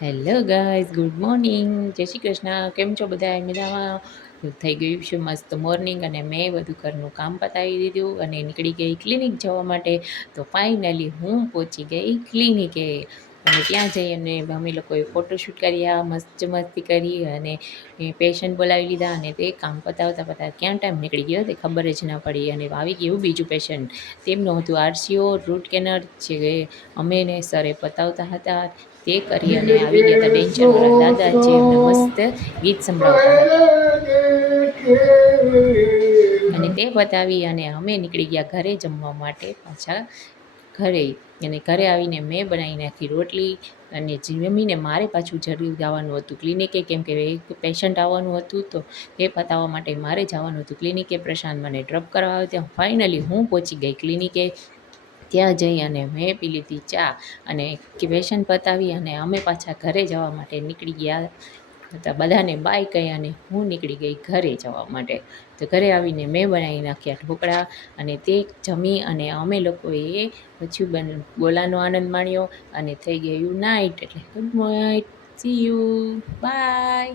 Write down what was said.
Hello guys, good morning. જય શ્રી કૃષ્ણ. કેમ છો બધા? મજામાં? થઈ ગયું છે મસ્ત મોર્નિંગ અને મેં બધું ઘરનું કામ પતાવી દીધું અને નીકળી ગઈ ક્લિનિક જવા માટે. તો ફાઇનલી હું પહોંચી ગઈ ક્લિનિકે અને ત્યાં જઈ અને અમે લોકોએ ફોટોશૂટ કર્યા, મસ્ત મસ્તી કરી અને પેશન્ટ બોલાવી લીધા અને તે કામ પતાવતા ક્યાં ટાઈમ નીકળી ગયો તે ખબર જ ના પડી. અને આવી ગયું બીજું પેશન્ટ, તેમનું હતું આરસીઓ રૂટ કેનલ જે અમે ને સરે પતાવતા હતા. તે કરી અને આવી ગયા હતા ટેન્શનવાળા દાદા જે અમને મસ્ત ગીત સંભળાવતા હતા અને તે બતાવી અને અમે નીકળી ગયા ઘરે જમવા માટે પાછા ઘરે. અને ઘરે આવીને મેં બનાવી નાખી રોટલી અને જમીને મારે પાછું જરૂર જવાનું હતું ક્લિનિકે, કેમ કે એક પેશન્ટ આવવાનું હતું તો તે પતાવવા માટે મારે જવાનું હતું ક્લિનિકે. પ્રશાંત મને ડ્રોપ કરવા આવ્યો. ત્યાં ફાઇનલી હું પહોંચી ગઈ ક્લિનિકે. ત્યાં જઈ અને મેં પી લીધી ચા અને પેશન્ટ પતાવી અને અમે પાછા ઘરે જવા માટે નીકળી ગયા હતા. બધાને બાય કહી અને હું નીકળી ગઈ ઘરે જવા માટે. તો ઘરે આવીને મેં બનાવી નાખ્યા ઢોકળા અને તે જમી અને અમે લોકોએ પછી ગોલાનો આનંદ માણ્યો અને થઈ ગયું નાઇટ. એટલે good night, see you, by.